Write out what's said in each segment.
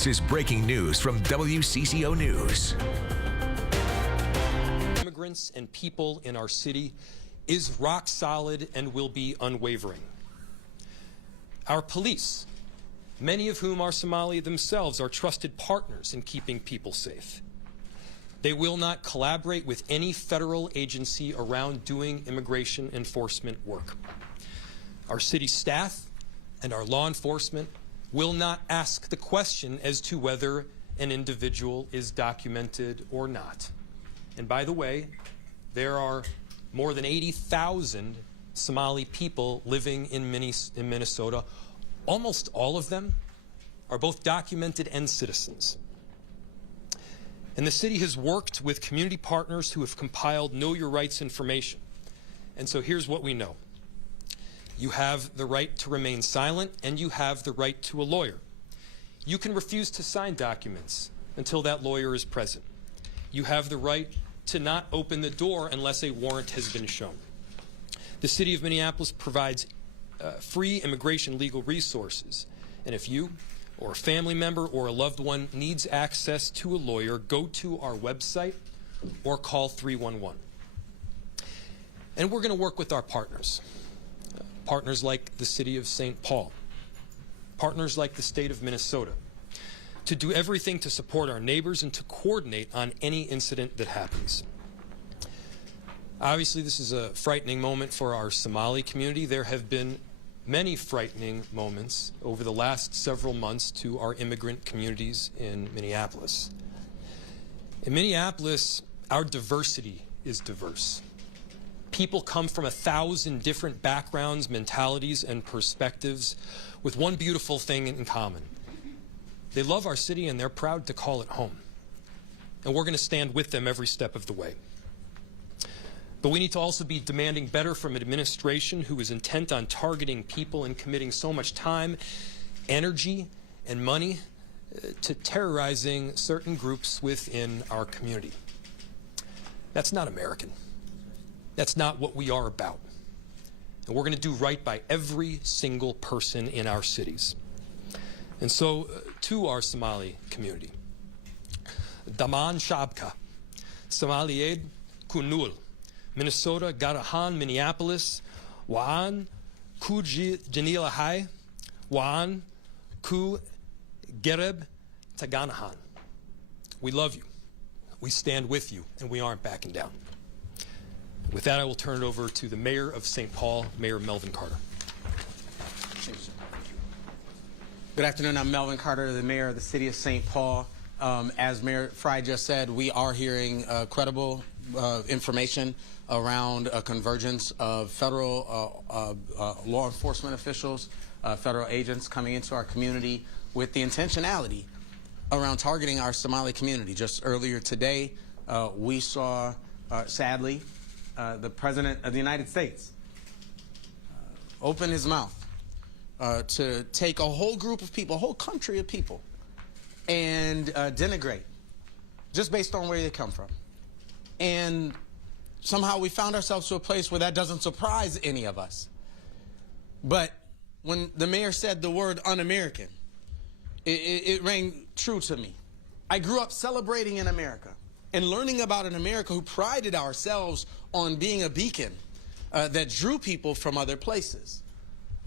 This is breaking news from WCCO News. Immigrants and people in our city is rock solid and will be unwavering. Our police, many of whom are Somali themselves, are trusted partners in keeping people safe. They will not collaborate with any federal agency around doing immigration enforcement work. Our city staff and our law enforcement will not ask the question as to whether an individual is documented or not. And by the way, there are more than 80,000 Somali people living in Minnesota. Almost all of them are both documented and citizens. And the city has worked with community partners who have compiled Know Your Rights information. And so here's what we know. You have the right to remain silent, and you have the right to a lawyer. You can refuse to sign documents until that lawyer is present. You have the right to not open the door unless a warrant has been shown. The city of Minneapolis provides free immigration legal resources. And if you or a family member or a loved one needs access to a lawyer, go to our website or call 311. And we're going to work with our partners. Partners like the city of St. Paul, partners like the state of Minnesota, to do everything to support our neighbors and to coordinate on any incident that happens. Obviously, this is a frightening moment for our Somali community. There have been many frightening moments over the last several months to our immigrant communities in Minneapolis. In Minneapolis, our diversity is diverse. People come from 1,000 different backgrounds, mentalities, and perspectives with one beautiful thing in common. They love our city and they're proud to call it home. And we're going to stand with them every step of the way. But we need to also be demanding better from an administration who is intent on targeting people and committing so much time, energy, and money to terrorizing certain groups within our community. That's not American. That's not what we are about. And we're going to do right by every single person in our cities. And so, to our Somali community, Daman Shabka, Somaliyed Kunul, Minnesota, Garahan, Minneapolis, Waan, Ku Janilahai, Waan, Ku Gereb, Taganahan. We love you, we stand with you, and we aren't backing down. With that, I will turn it over to the Mayor of St. Paul, Mayor Melvin Carter. Good afternoon. I'm Melvin Carter, the Mayor of the City of St. Paul. As Mayor Fry just said, we are hearing credible information around a convergence of federal law enforcement officials, federal agents coming into our community with the intentionality around targeting our Somali community. Just earlier today, we saw, sadly, the President of the United States open his mouth to take a whole group of people, a whole country of people, and denigrate just based on where they come from. And somehow we found ourselves to a place where that doesn't surprise any of us. But when the mayor said the word un-American, it rang true to me. I grew up celebrating in America and learning about an America who prided ourselves on being a beacon that drew people from other places.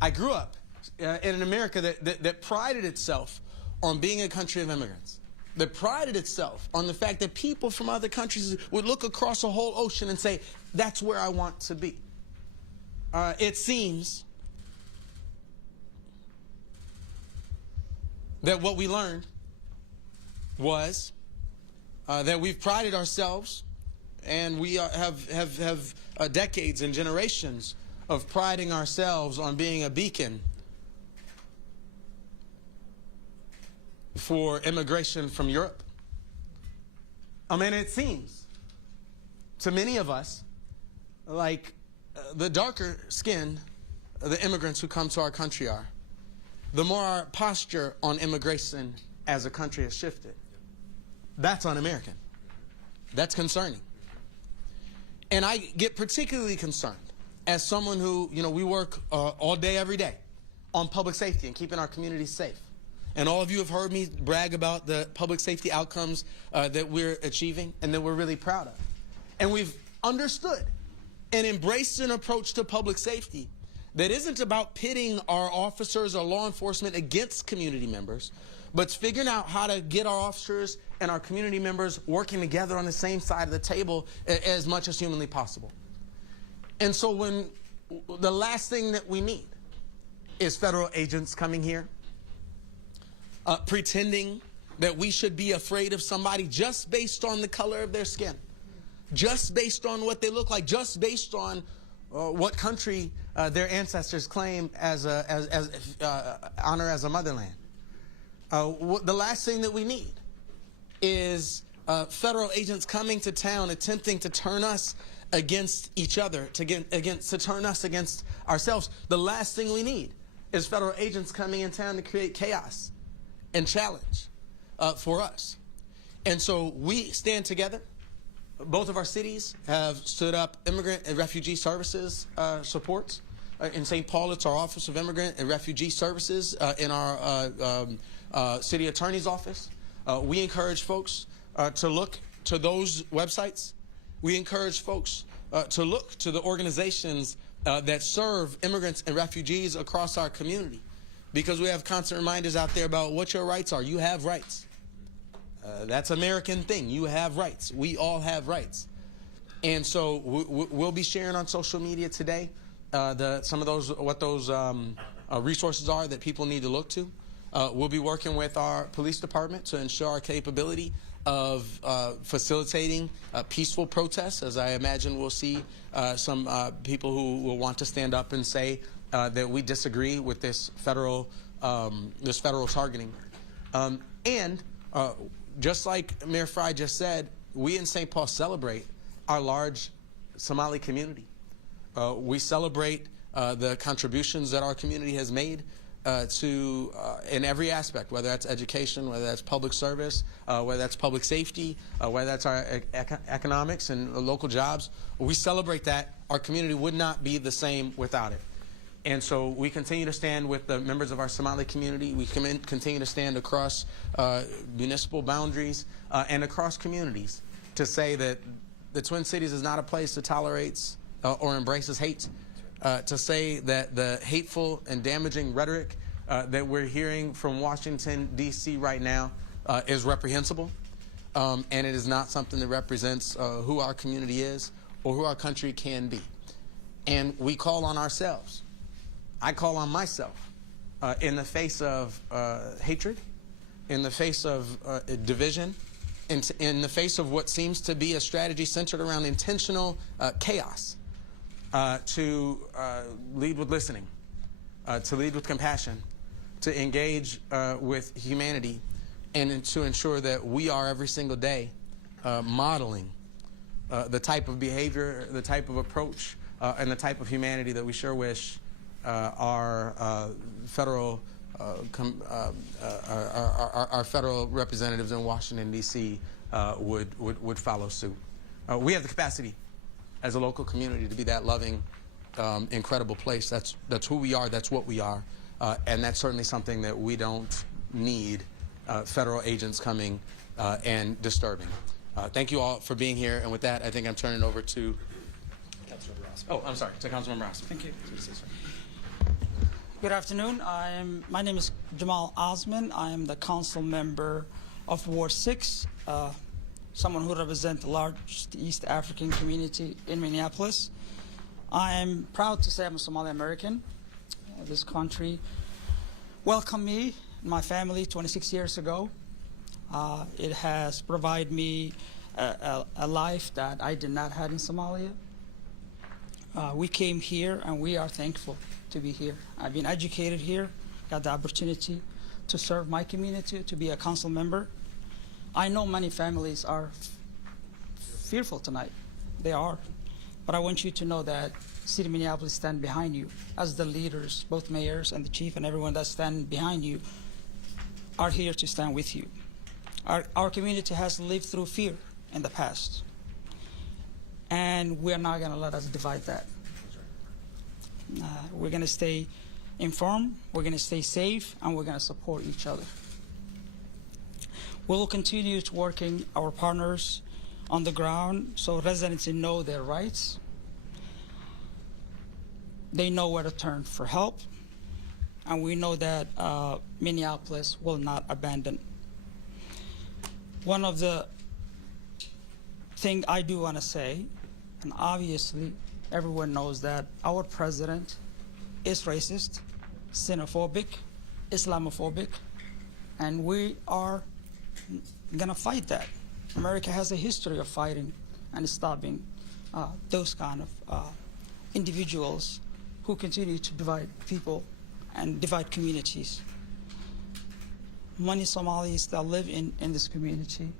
I grew up in an America that prided itself on being a country of immigrants, that prided itself on the fact that people from other countries would look across a whole ocean and say, that's where I want to be. It seems that what we learned was that we've prided ourselves, and we have decades and generations of priding ourselves on being a beacon for immigration from Europe. I mean, it seems to many of us like the darker skin the immigrants who come to our country are, the more our posture on immigration as a country has shifted. That's un-American. That's concerning. And I get particularly concerned as someone who, we work all day, every day on public safety and keeping our communities safe. And all of you have heard me brag about the public safety outcomes that we're achieving and that we're really proud of. And we've understood and embraced an approach to public safety that isn't about pitting our officers or law enforcement against community members, but it's figuring out how to get our officers and our community members working together on the same side of the table as much as humanly possible. And so when the last thing that we need is federal agents coming here, pretending that we should be afraid of somebody just based on the color of their skin, just based on what they look like, just based on what country their ancestors claim as honor as a motherland. The last thing that we need is federal agents coming to town attempting to turn us against each other, to turn us against ourselves. The last thing we need is federal agents coming in town to create chaos and challenge for us. And so we stand together. Both of our cities have stood up immigrant and refugee services supports. In St. Paul, it's our Office of Immigrant and Refugee Services. In our city attorney's office, we encourage folks to look to those websites. We encourage folks to look to the organizations that serve immigrants and refugees across our community, because we have constant reminders out there about what your rights are. You have rights. That's an American thing. You have rights. We all have rights. And so we'll be sharing on social media today some of those, what those resources are that people need to look to. We'll be working with our police department to ensure our capability of facilitating peaceful protests, as I imagine we'll see some people who will want to stand up and say that we disagree with this federal targeting. Just like Mayor Fry just said, we in St. Paul celebrate our large Somali community. We celebrate the contributions that our community has made in every aspect, whether that's education, whether that's public service, whether that's public safety, whether that's our economics and local jobs. We celebrate that. Our community would not be the same without it. And so we continue to stand with the members of our Somali community. We continue to stand across municipal boundaries and across communities to say that the Twin Cities is not a place that tolerates or embraces hate, to say that the hateful and damaging rhetoric that we're hearing from Washington, D.C. right now is reprehensible, and it is not something that represents who our community is or who our country can be. And we call on ourselves. I call on myself in the face of hatred, in the face of division, in the face of what seems to be a strategy centered around intentional chaos, to lead with listening, to lead with compassion, to engage with humanity, and to ensure that we are every single day modeling the type of behavior, the type of approach, and the type of humanity that we sure wish our federal representatives in Washington, D.C. would follow suit. We have the capacity as a local community to be that loving, incredible place. That's who we are. That's what we are. And that's certainly something that we don't need federal agents coming and disturbing. Thank you all for being here. And with that, I think I'm turning it over to Councilmember Ross. Oh, I'm sorry, to Councilmember Ross. Thank you. Good afternoon. My name is Jamal Osman. I am the council member of Ward 6, someone who represents the largest East African community in Minneapolis. I am proud to say I'm a Somali American. This country welcomed me and my family 26 years ago. It has provided me a life that I did not have in Somalia. We came here and we are thankful to be here. I've been educated here, got the opportunity to serve my community, to be a council member. I know many families are fearful tonight. They are. But I want you to know that City of Minneapolis stand behind you as the leaders, both mayors and the chief and everyone that stand behind you are here to stand with you. Our community has lived through fear in the past. And we're not going to let us divide that. We're going to stay informed, we're going to stay safe, and we're going to support each other. We will continue to working our partners on the ground so residents know their rights. They know where to turn for help, and we know that Minneapolis will not abandon. One of the things I do want to say, and obviously everyone knows that our president is racist, xenophobic, Islamophobic, and we are gonna fight that. America has a history of fighting and stopping those kind of individuals who continue to divide people and divide communities. Many Somalis that live in this community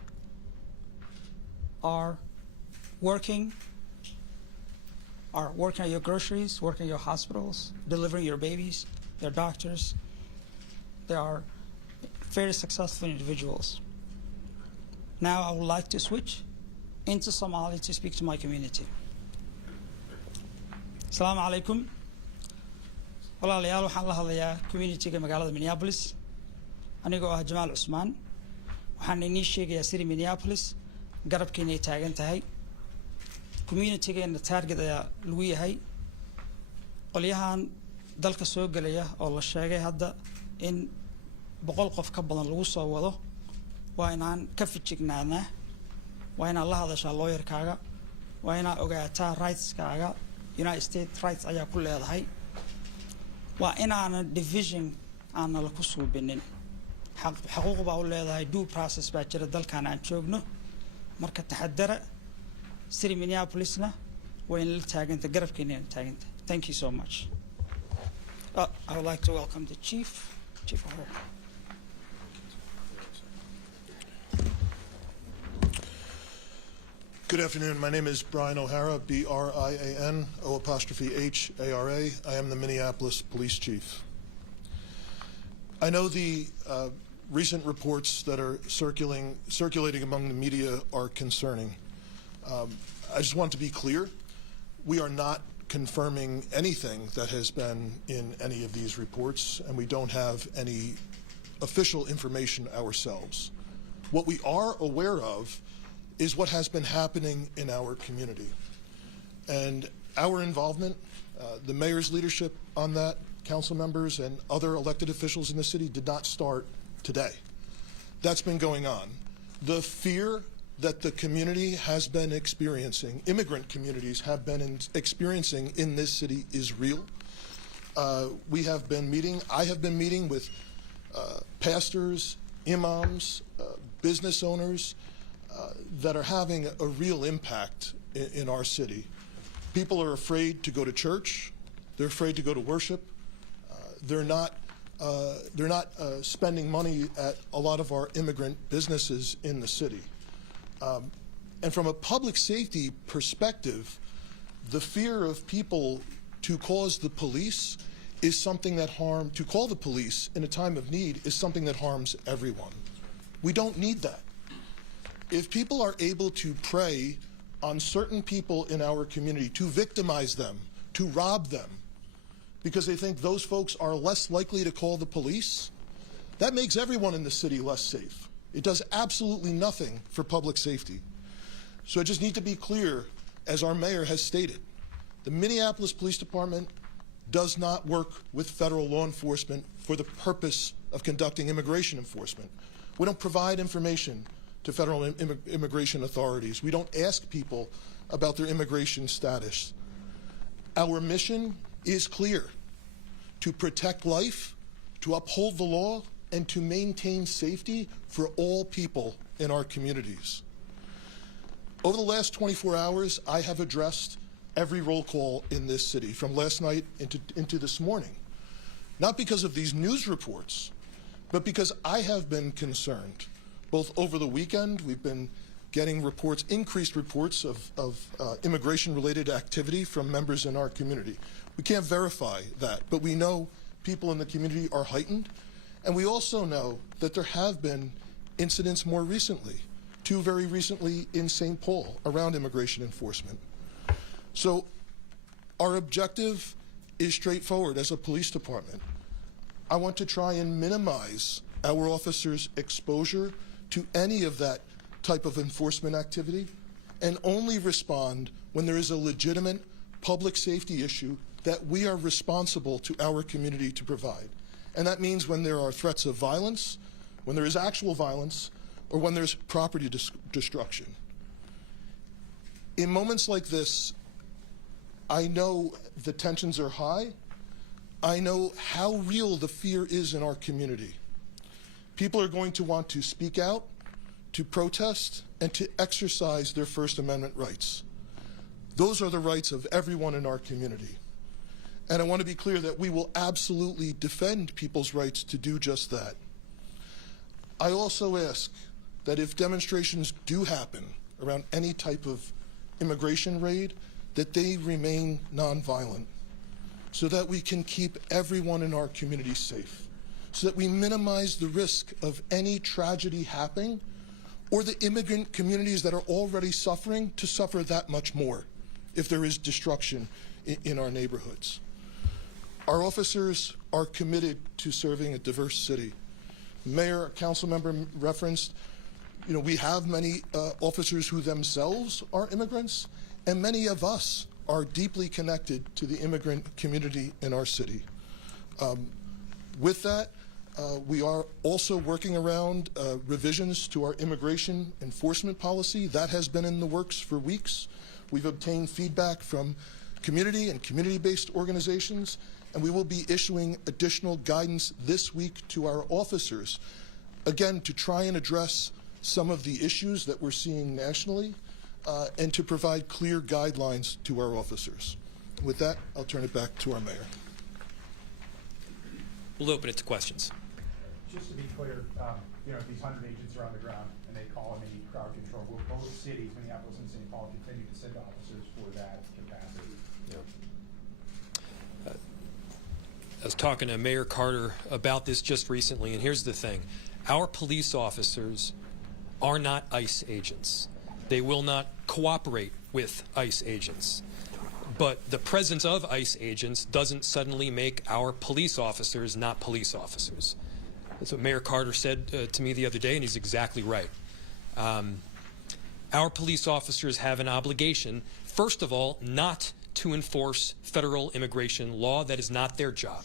are working at your groceries, working at your hospitals, delivering your babies, they're doctors. They are very successful individuals. Now I would like to switch into Somali to speak to my community. Assalamu alaikum. Walaalayaal, waxaan la hadlayaa community-ga magaalada Minneapolis. Anigoo ah Jamaal Cusmaan. Waxaan inii sheegayaa sida Minneapolis garabkeena ay taagan tahay. Community-geena target ayaa lagu yahay. Qolyahan dalka soo galaya oo la sheegay hadda in 100 qof ka badan lagu soo wado. Waa inaan ka fijignaanaa. Waa inaan la hadashaa lawyer-kaaga. Waa inaan ogaataa rights-kaaga. United States rights ayaa ku leedahay. Waa inaan division aan la ku suubinin. Xuquuq baa u leedahay due process baa jira dalkan aan joogno. Marka taxadara City Minneapolisna waa in la taaganta garabkeena taaganta. Thank you so much. I would like to welcome the Chief O'Hare. Good afternoon. My name is Brian O'Hara, B-R-I-A-N, O''H-A-R-A. I am the Minneapolis Police Chief. I know the recent reports that are circulating among the media are concerning. I just want to be clear. We are not confirming anything that has been in any of these reports, and we don't have any official information ourselves. What we are aware of is what has been happening in our community. And our involvement, the mayor's leadership on that, council members and other elected officials in the city did not start today. That's been going on. The fear that the community has been experiencing, immigrant communities have been experiencing in this city is real. I have been meeting with pastors, imams, business owners, that are having a real impact in our city. People are afraid to go to church. They're afraid to go to worship. They're not spending money at a lot of our immigrant businesses in the city. And from a public safety perspective, the fear of people to cause the police is something that to call the police in a time of need is something that harms everyone. We don't need that. If people are able to prey on certain people in our community, to victimize them, to rob them, because they think those folks are less likely to call the police, that makes everyone in the city less safe. It does absolutely nothing for public safety. So I just need to be clear, as our mayor has stated, the Minneapolis Police Department does not work with federal law enforcement for the purpose of conducting immigration enforcement. We don't provide information to federal immigration authorities. We don't ask people about their immigration status. Our mission is clear: to protect life, to uphold the law, and to maintain safety for all people in our communities. Over the last 24 hours, I have addressed every roll call in this city, from last night into this morning. Not because of these news reports, but because I have been concerned. Both over the weekend, we've been getting reports, increased reports of immigration-related activity from members in our community. We can't verify that, but we know people in the community are heightened, and we also know that there have been incidents more recently, 2 very recently in St. Paul, around immigration enforcement. So our objective is straightforward as a police department. I want to try and minimize our officers' exposure to any of that type of enforcement activity and only respond when there is a legitimate public safety issue that we are responsible to our community to provide. And that means when there are threats of violence, when there is actual violence, or when there's property destruction. In moments like this, I know the tensions are high. I know how real the fear is in our community. People are going to want to speak out, to protest, and to exercise their First Amendment rights. Those are the rights of everyone in our community. And I want to be clear that we will absolutely defend people's rights to do just that. I also ask that if demonstrations do happen around any type of immigration raid, that they remain nonviolent so that we can keep everyone in our community safe, so that we minimize the risk of any tragedy happening or the immigrant communities that are already suffering to suffer that much more if there is destruction in our neighborhoods. Our officers are committed to serving a diverse city. Mayor, council member referenced, we have many officers who themselves are immigrants, and many of us are deeply connected to the immigrant community in our city. With that, we are also working around revisions to our immigration enforcement policy. That has been in the works for weeks. We've obtained feedback from community and community-based organizations, and we will be issuing additional guidance this week to our officers, again, to try and address some of the issues that we're seeing nationally, and to provide clear guidelines to our officers. With that, I'll turn it back to our mayor. We'll open it to questions. Just to be clear, if these 100 agents are on the ground and they call and they need crowd control, will both cities, Minneapolis and St. Paul, continue to send officers for that capacity? I was talking to Mayor Carter about this just recently, and here's the thing. Our police officers are not ICE agents. They will not cooperate with ICE agents. But the presence of ICE agents doesn't suddenly make our police officers not police officers. That's what Mayor Carter said to me the other day, and he's exactly right. Our police officers have an obligation, first of all, not to enforce federal immigration law. That is not their job.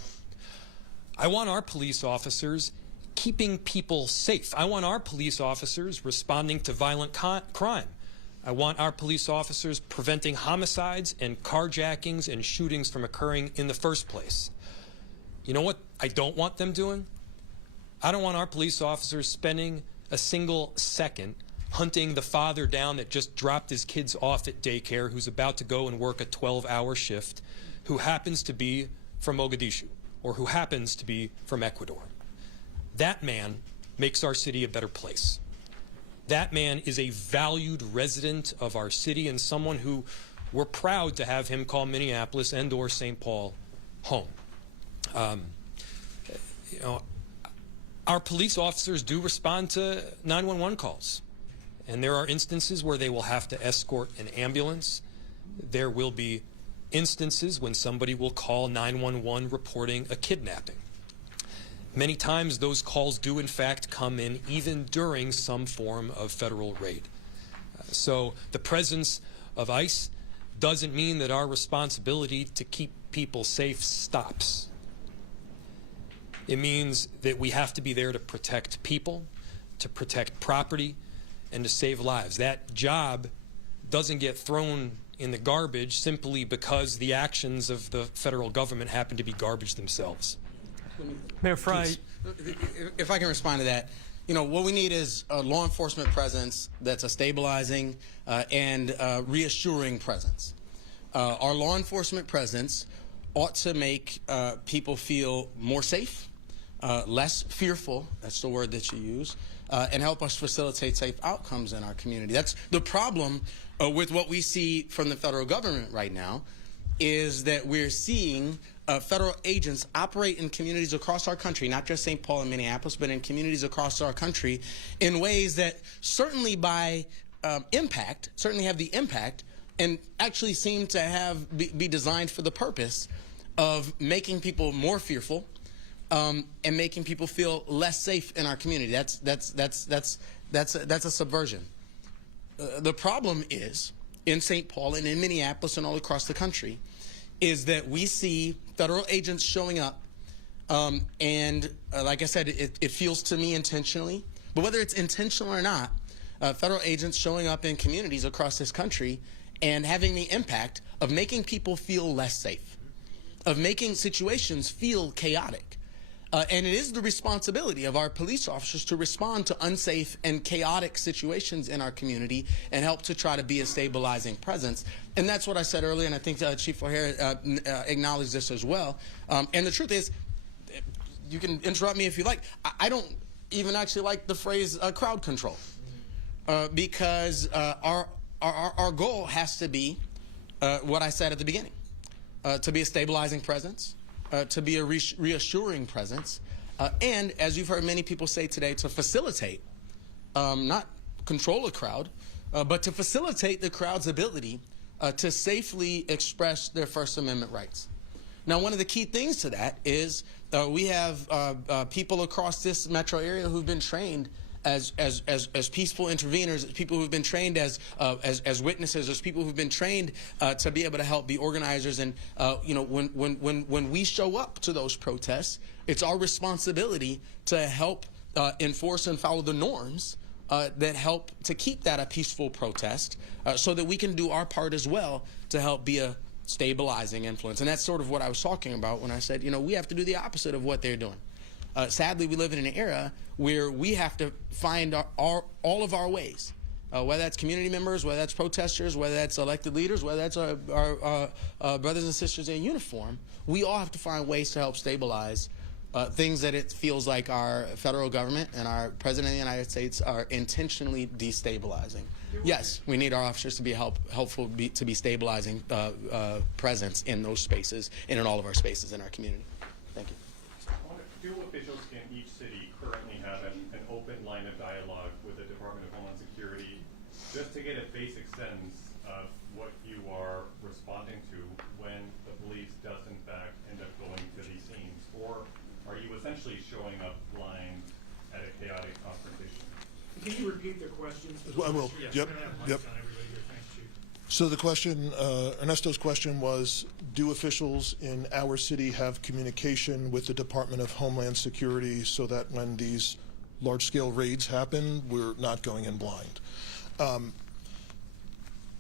I want our police officers keeping people safe. I want our police officers responding to violent crime. I want our police officers preventing homicides and carjackings and shootings from occurring in the first place. You know what I don't want them doing? I don't want our police officers spending a single second hunting the father down that just dropped his kids off at daycare, who's about to go and work a 12-hour shift, who happens to be from Mogadishu or who happens to be from Ecuador. That man makes our city a better place. That man is a valued resident of our city and someone who we're proud to have him call Minneapolis and or St. Paul home. Our police officers do respond to 911 calls. And there are instances where they will have to escort an ambulance. There will be instances when somebody will call 911 reporting a kidnapping. Many times those calls do in fact come in even during some form of federal raid. So the presence of ICE doesn't mean that our responsibility to keep people safe stops. It means that we have to be there to protect people, to protect property, and to save lives. That job doesn't get thrown in the garbage simply because the actions of the federal government happen to be garbage themselves. Mayor Frey. If I can respond to that, what we need is a law enforcement presence that's a stabilizing and reassuring presence. Our law enforcement presence ought to make people feel more safe, less fearful, that's the word that you use, and help us facilitate safe outcomes in our community. That's the problem with what we see from the federal government right now, is that we're seeing federal agents operate in communities across our country, not just St. Paul and Minneapolis, but in communities across our country in ways that certainly by impact, certainly have the impact and actually seem to be designed for the purpose of making people more fearful and making people feel less safe in our community. That's That's a subversion. The problem is, in St. Paul and in Minneapolis and all across the country, is that we see federal agents showing up, and like I said, it feels to me intentionally, but whether it's intentional or not, federal agents showing up in communities across this country and having the impact of making people feel less safe, of making situations feel chaotic. And it is the responsibility of our police officers to respond to unsafe and chaotic situations in our community and help to try to be a stabilizing presence. And that's what I said earlier, and I think Chief O'Hare acknowledged this as well. And the truth is, you can interrupt me if you like, I don't even actually like the phrase crowd control, because our goal has to be what I said at the beginning, to be a stabilizing presence, to be a reassuring presence, and as you've heard many people say today, to facilitate, not control a crowd, but to facilitate the crowd's ability to safely express their First Amendment rights. Now, one of the key things to that is we have people across this metro area who've been trained as peaceful interveners, people who've been trained as witnesses, as people who've been trained to be able to help be organizers. And you know, when we show up to those protests, it's our responsibility to help enforce and follow the norms that help to keep that a peaceful protest, so that we can do our part as well to help be a stabilizing influence. And that's sort of what I was talking about when I said, you know, we have to do the opposite of what they're doing. Sadly, we live in an era where we have to find all of our ways, whether that's community members, whether that's protesters, whether that's elected leaders, whether that's our brothers and sisters in uniform. We all have to find ways to help stabilize things that it feels like our federal government and our President of the United States are intentionally destabilizing. Yes, we need our officers to be helpful to be stabilizing presence in those spaces and in all of our spaces in our community. Thank you. Do officials in each city currently have an open line of dialogue with the Department of Homeland Security just to get a basic sense of what you are responding to when the police does in fact end up going to these scenes? Or are you essentially showing up blind at a chaotic confrontation? Can you repeat the question? I will. Yes, Yep. we're gonna have Yep. mics on everybody here. Thanks, Chief. So the question, Ernesto's question was, do officials in our city have communication with the Department of Homeland Security so that when these large-scale raids happen, we're not going in blind?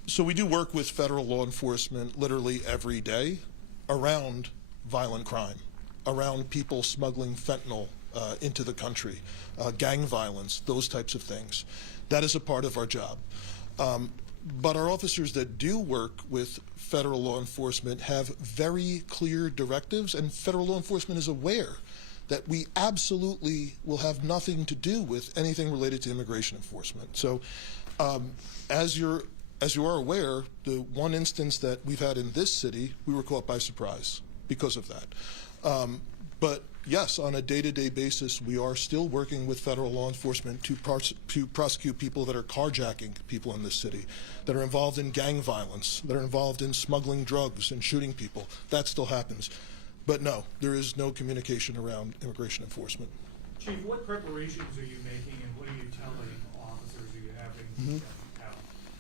So we do work with federal law enforcement literally every day around violent crime, around people smuggling fentanyl into the country, gang violence, those types of things. That is a part of our job. But our officers that do work with federal law enforcement have very clear directives, and federal law enforcement is aware that we absolutely will have nothing to do with anything related to immigration enforcement. So as you are aware, the one instance that we've had in this city, we were caught by surprise because of that. But yes, on a day-to-day basis, we are still working with federal law enforcement to prosecute people that are carjacking people in this city, that are involved in gang violence, that are involved in smuggling drugs and shooting people. That still happens. But no, there is no communication around immigration enforcement. Chief, what preparations are you making, and what are you telling officers? Are you having have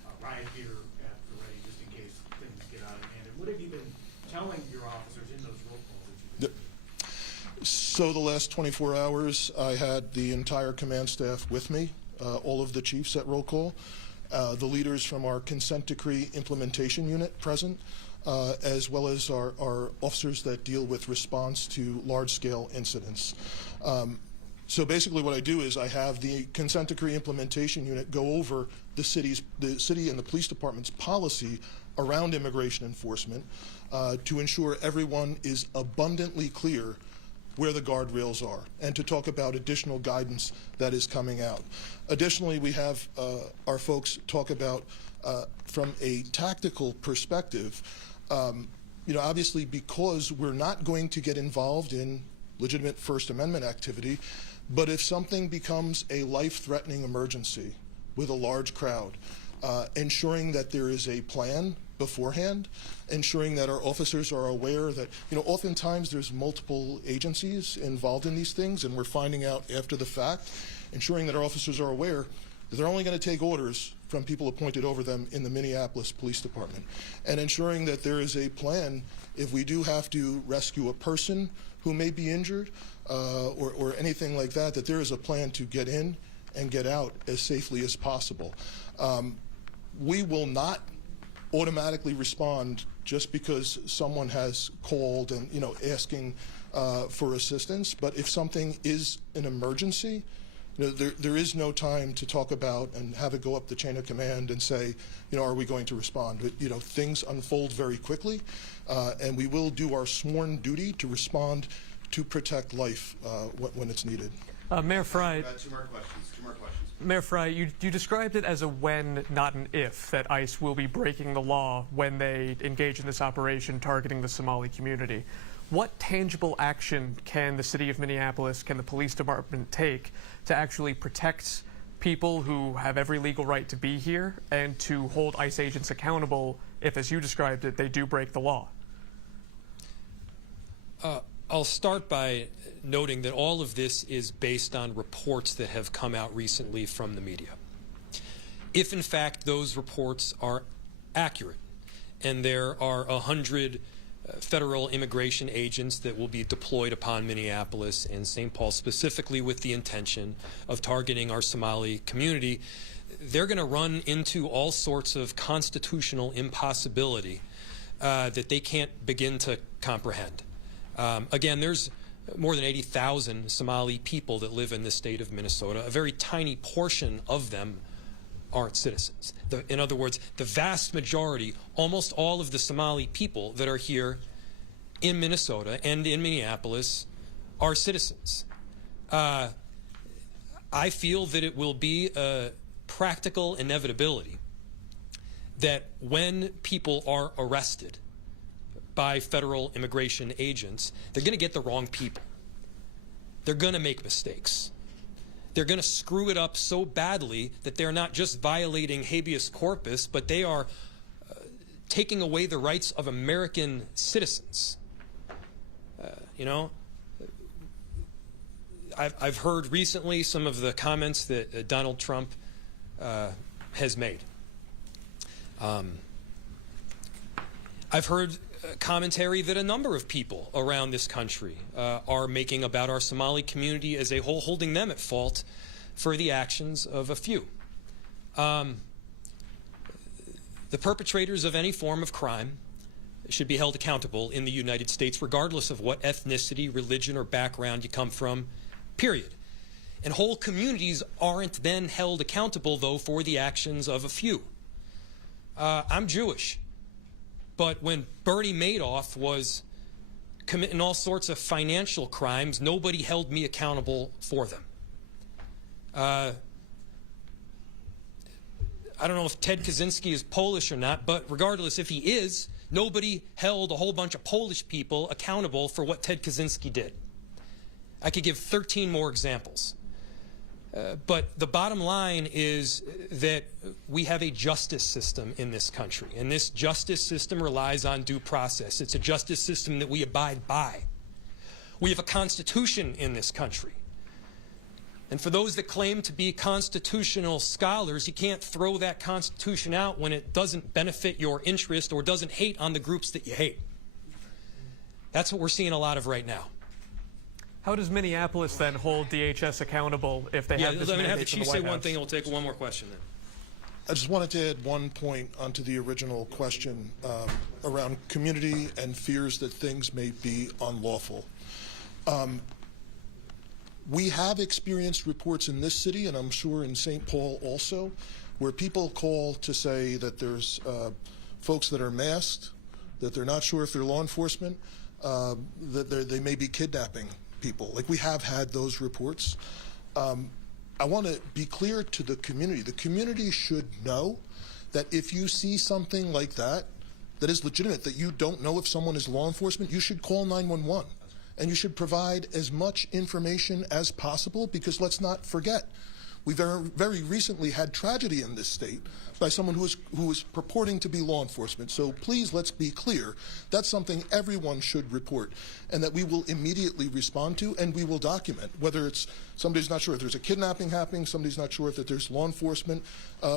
a riot gear at the ready just in case things get out of hand? And what have you been telling your officers in those roll calls that you've been doing? So the last 24 hours, I had the entire command staff with me, all of the chiefs at roll call, the leaders from our consent decree implementation unit present, as well as our officers that deal with response to large-scale incidents. So basically what I do is I have the consent decree implementation unit go over the city and the police department's policy around immigration enforcement to ensure everyone is abundantly clear where the guardrails are, and to talk about additional guidance that is coming out. Additionally, we have our folks talk about, from a tactical perspective, you know, obviously because we're not going to get involved in legitimate First Amendment activity, but if something becomes a life-threatening emergency with a large crowd, ensuring that there is a plan beforehand, ensuring that our officers are aware that, you know, oftentimes there's multiple agencies involved in these things, and we're finding out after the fact, ensuring that our officers are aware They're only going to take orders from people appointed over them in the Minneapolis Police Department, and ensuring that there is a plan if we do have to rescue a person who may be injured or anything like that, that there is a plan to get in and get out as safely as possible. We will not automatically respond just because someone has called and asking for assistance. But if something is an emergency, there is no time to talk about and have it go up the chain of command and say, are we going to respond? But, things unfold very quickly, and we will do our sworn duty to respond to protect life when it's needed. Mayor Frey. Two more questions. Mayor Frey, you described it as a when, not an if, that ICE will be breaking the law when they engage in this operation targeting the Somali community. What tangible action can the city of Minneapolis, can the police department take to actually protect people who have every legal right to be here and to hold ICE agents accountable if, as you described it, they do break the law? I'll start by noting that all of this is based on reports that have come out recently from the media. If, in fact, those reports are accurate, and there are 100 federal immigration agents that will be deployed upon Minneapolis and St. Paul specifically with the intention of targeting our Somali community, they're going to run into all sorts of constitutional impossibility that they can't begin to comprehend. Again, there's more than 80,000 Somali people that live in the state of Minnesota. A very tiny portion of them aren't citizens. In other words, the vast majority, almost all of the Somali people that are here in Minnesota and in Minneapolis are citizens. I feel that it will be a practical inevitability that when people are arrested by federal immigration agents, they're going to get the wrong people. They're going to make mistakes. They're going to screw it up so badly that they're not just violating habeas corpus, but they are taking away the rights of American citizens. I've heard recently some of the comments that Donald Trump has made. I've heard commentary that a number of people around this country are making about our Somali community as a whole, holding them at fault for the actions of a few. The perpetrators of any form of crime should be held accountable in the United States, regardless of what ethnicity, religion, or background you come from, period. And whole communities aren't then held accountable, though, for the actions of a few. I'm Jewish. But when Bernie Madoff was committing all sorts of financial crimes, nobody held me accountable for them. I don't know if Ted Kaczynski is Polish or not, but regardless, if he is, nobody held a whole bunch of Polish people accountable for what Ted Kaczynski did. I could give 13 more examples. But the bottom line is that we have a justice system in this country, and this justice system relies on due process. It's a justice system that we abide by. We have a constitution in this country. And for those that claim to be constitutional scholars, you can't throw that constitution out when it doesn't benefit your interest or doesn't hate on the groups that you hate. That's what we're seeing a lot of right now. How does Minneapolis then hold DHS accountable if they have this mandate from the White House? Have the chief say one thing, and we'll take one more question then. I just wanted to add one point onto the original question around community and fears that things may be unlawful. We have experienced reports in this city, and I'm sure in St. Paul also, where people call to say that there's folks that are masked, that they're not sure if they're law enforcement, that they may be kidnapping people. Like, we have had those reports. I want to be clear to the community. The community should know that if you see something like that, that is legitimate, that you don't know if someone is law enforcement, you should call 911. And you should provide as much information as possible, because let's not forget, We very recently had tragedy in this state by someone who was purporting to be law enforcement. So please, let's be clear. That's something everyone should report, and that we will immediately respond to, and we will document. Whether it's somebody's not sure if there's a kidnapping happening, somebody's not sure if that there's law enforcement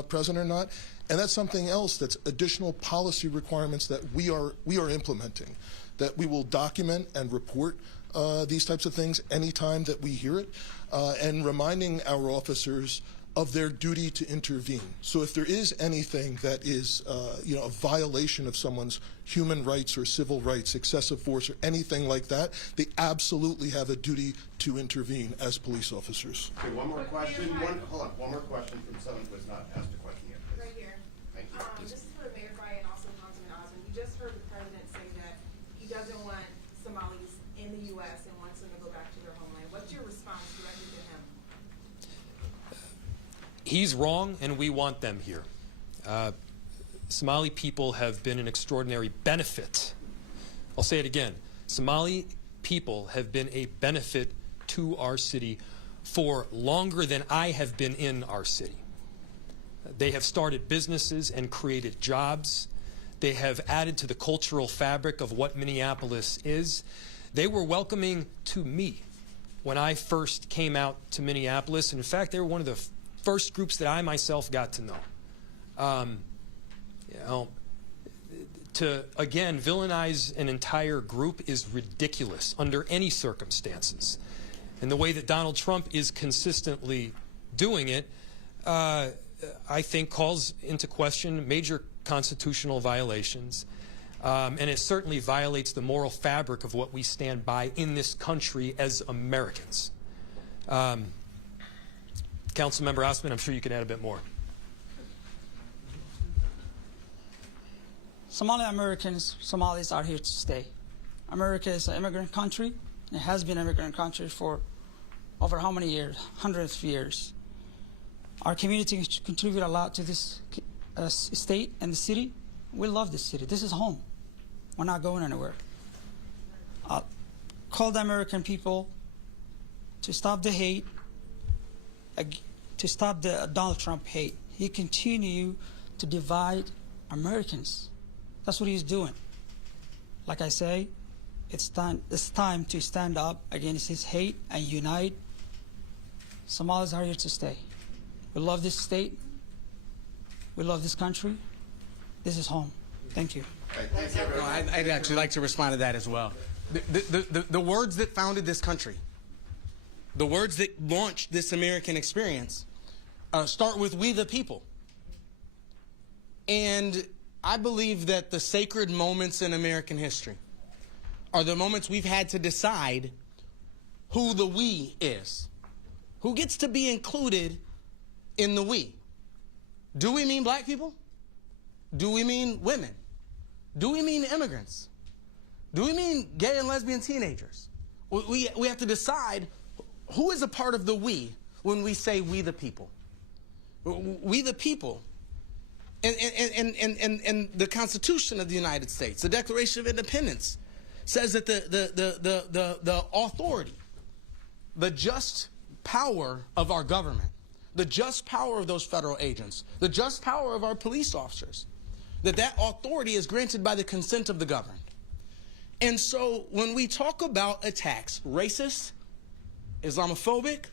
present or not, and that's something else that's additional policy requirements that we are implementing, that we will document and report these types of things anytime that we hear it, and reminding our officers of their duty to intervene. So if there is anything that is a violation of someone's human rights or civil rights, excessive force or anything like that, they absolutely have a duty to intervene as police officers. Okay, one more question. One more question from someone who has not asked a question yet. Please. Right here. Thank you. This is for Mayor Fry and also Councilman Osmond. We just heard the president say that he doesn't want Somalis in the U.S. and wants them to go back to their homeland. What's your response directly to him? He's wrong, and we want them here. Somali people have been an extraordinary benefit. I'll say it again. Somali people have been a benefit to our city for longer than I have been in our city. They have started businesses and created jobs. They have added to the cultural fabric of what Minneapolis is. They were welcoming to me when I first came out to Minneapolis. And in fact, they were one of the first groups that I myself got to know. To, again, villainize an entire group is ridiculous under any circumstances. And the way that Donald Trump is consistently doing it, I think, calls into question major constitutional violations. And it certainly violates the moral fabric of what we stand by in this country as Americans. Councilmember Osman, I'm sure you can add a bit more. Somali Americans, Somalis are here to stay. America is an immigrant country. It has been an immigrant country for over how many years? Hundreds of years. Our community contribute a lot to this state and the city. We love this city. This is home. We're not going anywhere. Call the American people to stop the hate, to stop the Donald Trump hate. He continue to divide Americans. That's what he's doing. Like I say, it's time to stand up against his hate and unite. Somalis are here to stay. We love this state. We love this country. This is home. Thank you. I'd actually like to respond to that as well. The words that founded this country, the words that launched this American experience, start with "we the people." And I believe that the sacred moments in American history are the moments we've had to decide who the we is. Who gets to be included in the we? Do we mean black people? Do we mean women? Do we mean immigrants? Do we mean gay and lesbian teenagers? We have to decide who is a part of the we when we say we the people. We the people. And the Constitution of the United States, the Declaration of Independence, says that the authority, the just power of our government, the just power of those federal agents, the just power of our police officers, that authority is granted by the consent of the governed. And so when we talk about attacks, racist, Islamophobic,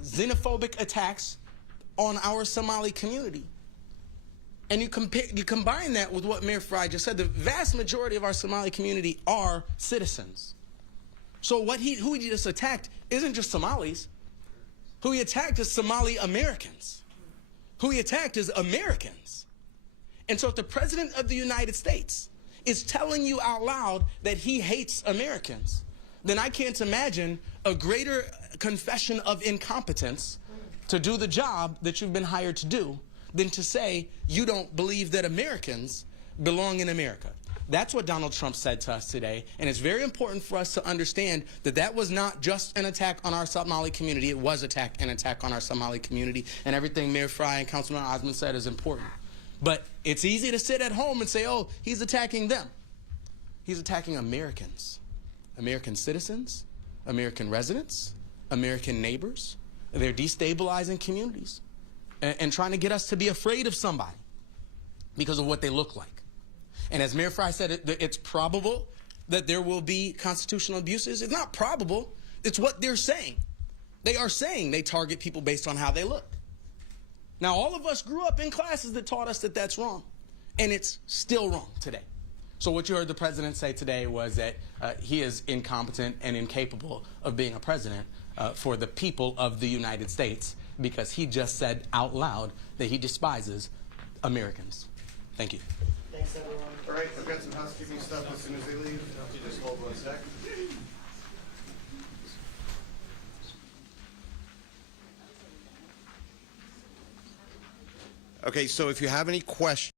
xenophobic attacks on our Somali community, and you combine that with what Mayor Fry just said, the vast majority of our Somali community are citizens. So who he just attacked isn't just Somalis. Who he attacked is Somali Americans. Who he attacked is Americans. And so if the President of the United States is telling you out loud that he hates Americans, then I can't imagine a greater confession of incompetence to do the job that you've been hired to do than to say you don't believe that Americans belong in America. That's what Donald Trump said to us today, and it's very important for us to understand that that was not just an attack on our Somali community. It was an attack on our Somali community, and everything Mayor Fry and Councilman Osmond said is important. But it's easy to sit at home and say, oh, he's attacking them. He's attacking Americans, American citizens, American residents, American neighbors, They're destabilizing communities and trying to get us to be afraid of somebody because of what they look like. And as Mayor Frye said, it's probable that there will be constitutional abuses. It's not probable. It's what they're saying. They are saying they target people based on how they look. Now, all of us grew up in classes that taught us that that's wrong, and it's still wrong today. So what you heard the president say today was that he is incompetent and incapable of being a president for the people of the United States because he just said out loud that he despises Americans. Thank you. Thanks, everyone. All right, I've got some housekeeping stuff as soon as they leave. You just hold 1 sec. Okay, so if you have any questions,